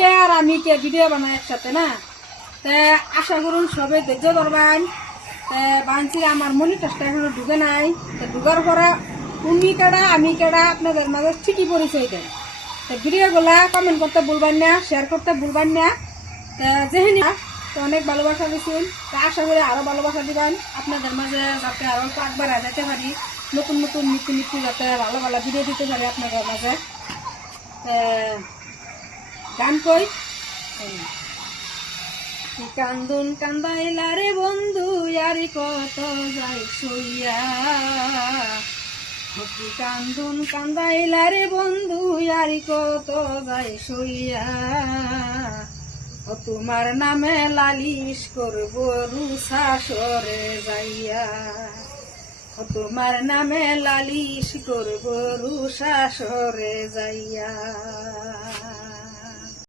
কে আর আমি কে ভিডিও বানাই একসাথে না। আশা করুন সবাই ধৈর্য ধরবেন। বাঞ্চির আমার মনিটাসটা এখনো ঢুকে নাই। ঢুকার পরে উনি কেডা আমি কেডা আপনাদের মাঝে ঠিকই পরিচয় দেন। ভিডিওগুলা কমেন্ট করতে ভুলবেন না, শেয়ার করতে ভুলবেন না। যেহেতু অনেক ভালোবাসা দিচ্ছেন, আশা করি আরো ভালোবাসা দিবেন আপনাদের মাঝে, যাতে আরো একবার যেতে পারি, নতুন নতুন নিত্য নিত্য যাতে ভালো ভালো ভিডিও দিতে পারি আপনাদের মাঝে। গান কই কান্দুন কান্দাইলা রে বন্ধু ইয়ারি কত যাই সইয়া, কান্দুন কান্দাইলা রে বন্ধু ইয়ারি কত যাই সইয়া, ও তোমার নামে লালিশ করব রুসা সরে যাইয়া, ও তোমার নামে লালিশ করব রুসা সরে যাইয়া।